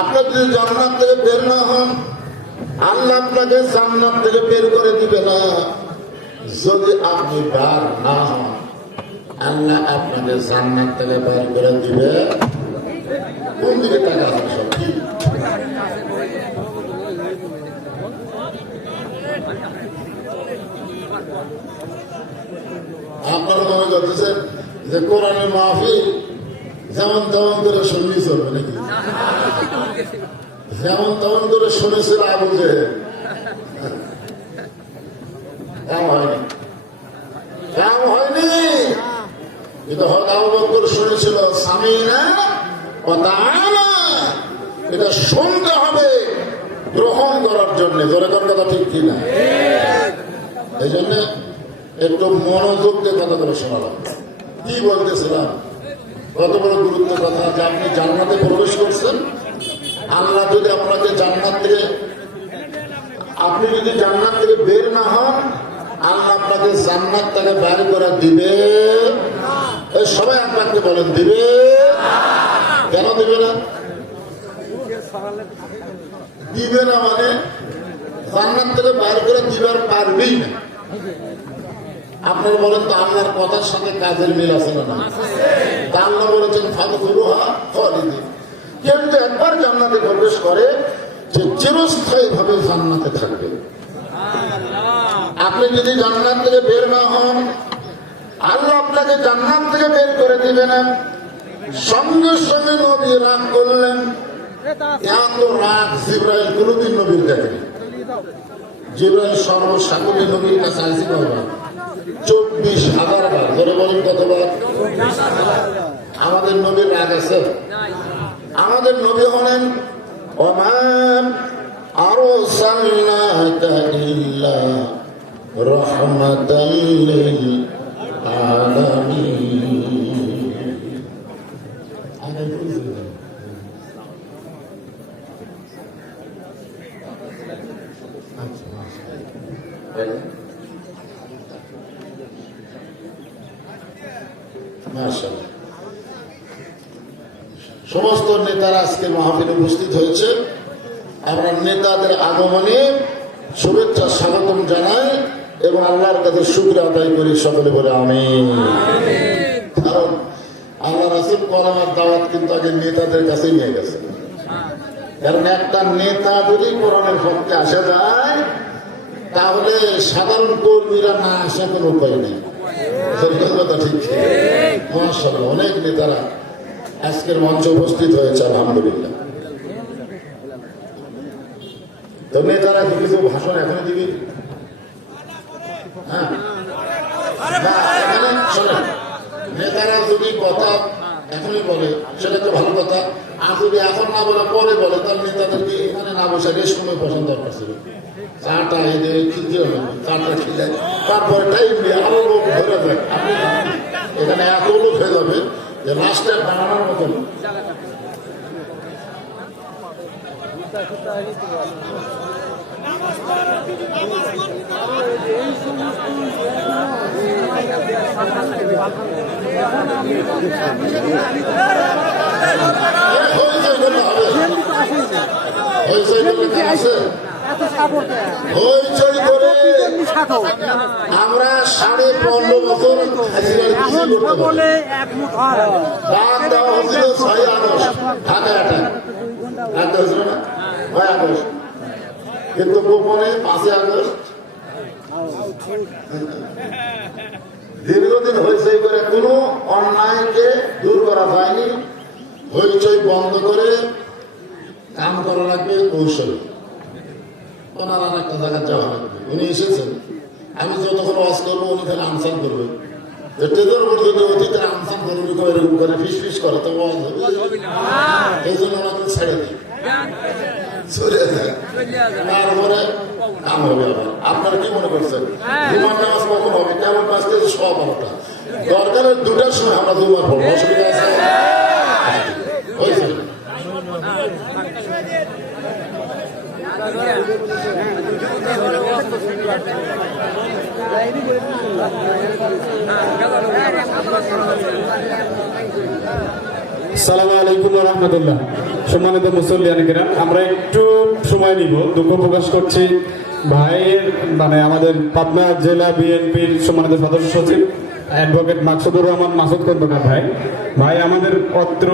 আপনার যদি জান্নাত থেকে বের না হন, আল্লাহ আপনাকে জান্নাত থেকে বের করে দিবে না। যদি আপনি বার না হন, আল্লাহ আপনাকে জান্নাত থেকে বের করে দিবে। কোন দিকে টাকা আছে সব মনে করতেছেন যে কোরআনের মাহফিল যেমন তেমন করে শুনলেই চলবে নাকি? যেমন তেমন করে শুনেছিল আবু হবে, গ্রহণ করার জন্য। জোরে কোন কথা ঠিক কিনা এই জন্য একটু মনোযোগ দিয়ে কথা করে শোনালাম কি বলতেছিলাম? কত বড় গুরুত্ব কথা যে আপনি জান্নাতে প্রবেশ করছেন। আল্লাহ যদি আপনাকে জান্নাত থেকে আপনি যদি জান্নাত থেকে বের না হন, আল্লাহ আপনাকে জান্নাত থেকে বের করে দিবে। সবাই আপনাকে বলেন, দিবে? কেন দিবে না? দিবে না মানে জান্নাত থেকে বের করে দিবার পারবেই না। আপনার বলেন তো আপনার কথার সাথে কাজের মিল আছে না আল্লাহ বলেছেন ফাঁদ হা ফলিদি কেউ যদি একবার জান্নাতে প্রবেশ করে যে চিরস্থায়ী ভাবে জান্নাতে থাকবে। আপনি যদি জান্নাত থেকে বের না হন, আল্লাহ আপনাকে জান্নাত থেকে বের করে দিবে না। সঙ্গে সঙ্গে নবী রাগ করলেন। এত রাগ জিব্রাইল কোনোদিন নবীর দেখেনি। জিব্রাইল সর্বসাকুল্য নবীর কাছে আসি চব্বিশ হাজার বার ধরে বলেন কতবার আমাদের নবীর রাগ আছে। আমাদের নবী হলেন ওমান আরও রহমতাল্লিল আলামিন। সমস্ত নেতারা আজকে মাহফিলে উপস্থিত হয়েছে। আমরা নেতাদের আগমনে শুভেচ্ছা, স্বাগতম জানাই এবং আল্লাহর কাছে শুক্র আদায় করি সকলে বলে আমি কারণ আল্লাহ রাসুল কলামের দাওয়াত কিন্তু আগে নেতাদের কাছেই নিয়ে গেছে। কারণ একটা নেতা যদি কোরআনের পক্ষে আসা যায়, তাহলে সাধারণ কর্মীরা না আসা কোনো উপায় নেই। কথা ঠিক। অনেক নেতারা আজকের মঞ্চে উপস্থিত হয়েছে, আলহামদুলিল্লাহ। তো নেতারা ভাষণ এখনও দিবি? হ্যাঁ? নেতারা যদি কথা এখনই বলে, সেটা তো ভালো কথা। আর যদি এখন না বলে, পরে বলে, তাহলে নেতাদেরকে এখানে না বসে বসার দরকার ছিল। চাটা হবে, চাটা খেলে তারপরে টাইম দিয়ে আরও লোক ধরে যায়। এখানে এত লোক হয়ে যাবে যে লাস্টে দাঁড়ানোর মতন হয়েছে হইচই করে আমরা সাড়ে পনেরো বছর দেওয়া ছয় আগস্ট ঢাকা আগস্ট। কিন্তু গোপনে পাঁচই আগস্ট। দীর্ঘদিন হইচই করে কোনো অন্যায়কে দূর করা যায়নি। হইচই বন্ধ করে কাম করা লাগবে কৌশল। ওনার একটা জায়গায় যাওয়া উনি এসেছেন। আমি যতক্ষণ ওয়াজ করব উনি তাহলে আনসান করবে। ট্রেজার বোর্ড যদি অতীতের আনসান করে উনি করে এরকম করে ফিস ফিস করে তো ওয়াজ হবে। এই জন্য ওনাকে ছেড়ে দিই। চলে যায়। তারপরে কাম হবে আবার। আপনারা কি মনে করছেন? জুমার নামাজ কখন হবে? কেমন বাঁচতে সব আলাদা দরকারের দুটার সময় আমরা দুবার পড়ব। অসুবিধা আছে? হয়েছে সালামু আলাইকুম রহমতুল্লাহ। সম্মানিত মুসল্লিয়ানিকেরা আমরা একটু সময় নিব, দুঃখ প্রকাশ করছি। ভাইয়ের মানে আমাদের পাবনা জেলা বিএনপির সম্মানিত সদস্য সচিব, অ্যাডভোকেট মাকসুদুর রহমান মাসুদ খন্দকার ভাই। ভাই, আমাদের অত্র